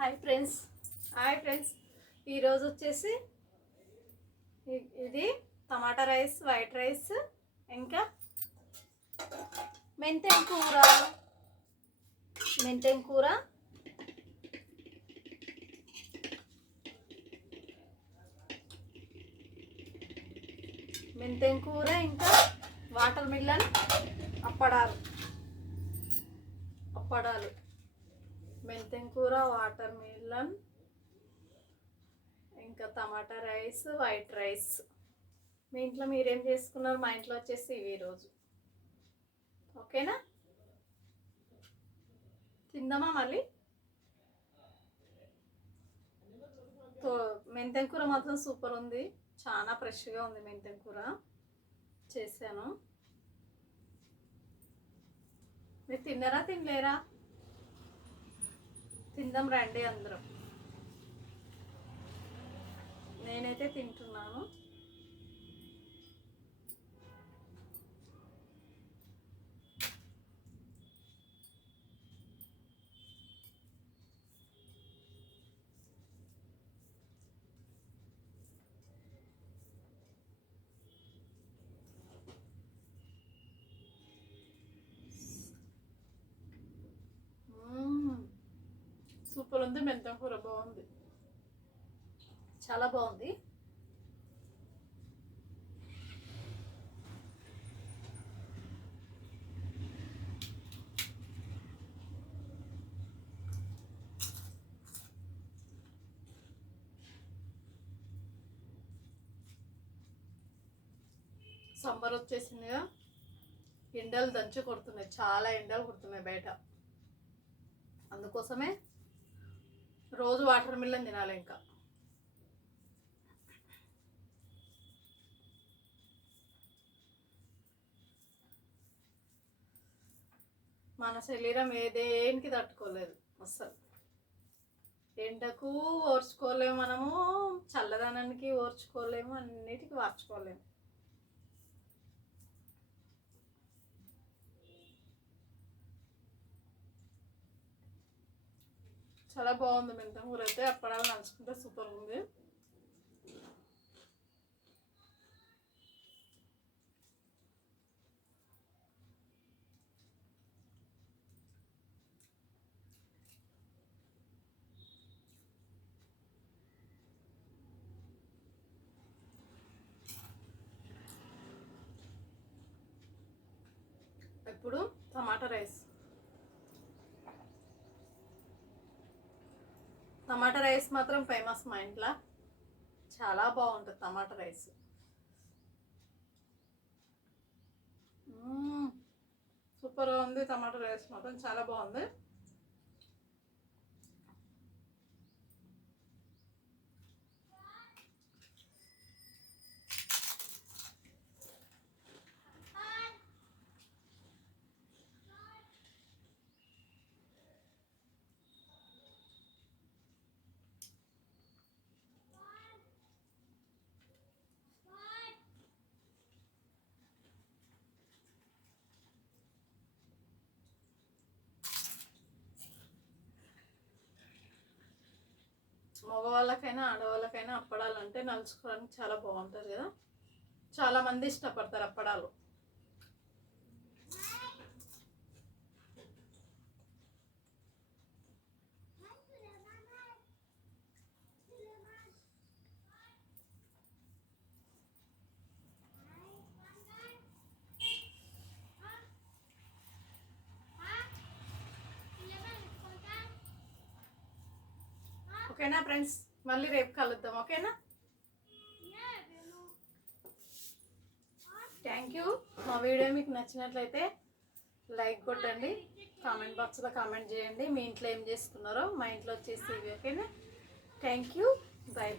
Hi friends ఈరోజు వచ్చేసి ఇది టమాటా రైస్, వైట్ రైస్, ఇంకా మెంతెం కూర మెంతెం కూర ఇంకా వాటర్ మిల్లన్ అప్పడాలు మెంతెం కూర, వాటర్ మిల్లన్, ఇంకా టమాటా రైస్, వైట్ రైస్. మీ ఇంట్లో మీరేం చేసుకున్నారు? మా ఇంట్లో వచ్చేసి ఇవి ఈరోజు. ఓకేనా, తిందామా మళ్ళీ? మెంతెం కూర మాత్రం సూపర్ ఉంది, చాలా ఫ్రెష్గా ఉంది. మెంతెం కూర చేశాను. మీరు తిన్నారా, తినలేరా? తిందాం రండి అందరం. నేనైతే తింటున్నాను. సూపర్ ఉంది. మెంతం కూర బాగుంది, చాలా బాగుంది. సమ్మర్ వచ్చేసిందిగా, ఎండలు దంచి కొడుతున్నాయి, చాలా ఎండలు కొడుతున్నాయి బయట. అందుకోసమే రోజు వాటర్ మిల్లన్ తినాలి. ఇంకా మన శరీరం దేనికి తట్టుకోలేదు అస్సలు. ఎండకు ఓర్చుకోలేము మనము, చల్లదనానికి ఓర్చుకోలేము, అన్నిటికీ వార్చుకోలేము. చాలా బాగుంది. మెంతం కూర అయితే అప్పడాలు నంచుకుంటే సూపర్ ఉంది. ఇప్పుడు టమాటా రైస్ మాత్రం ఫేమస్ మా ఇంట్లో. చాలా బాగుంటుంది టమాటా రైస్. సూపర్గా ఉంది. టమాటా రైస్ మాత్రం చాలా బాగుంది. మగవాళ్ళకైనా ఆడవాళ్ళకైనా అప్పడాలు అంటే నలుచుకోవడానికి చాలా బాగుంటుంది కదా. చాలామంది ఇష్టపడతారు అప్పడాలు. ఓకేనా ఫ్రెండ్స్, మళ్ళీ రేపు కలుద్దాం. ఓకేనా, థ్యాంక్ యూ. మా వీడియో మీకు నచ్చినట్లయితే లైక్ కొట్టండి, కామెంట్ బాక్స్లో కామెంట్ చేయండి మీ ఇంట్లో ఏం చేసుకున్నారో. మా ఇంట్లో వచ్చేసి ఇవి. ఓకేనా, థ్యాంక్ యూ, బాయ్.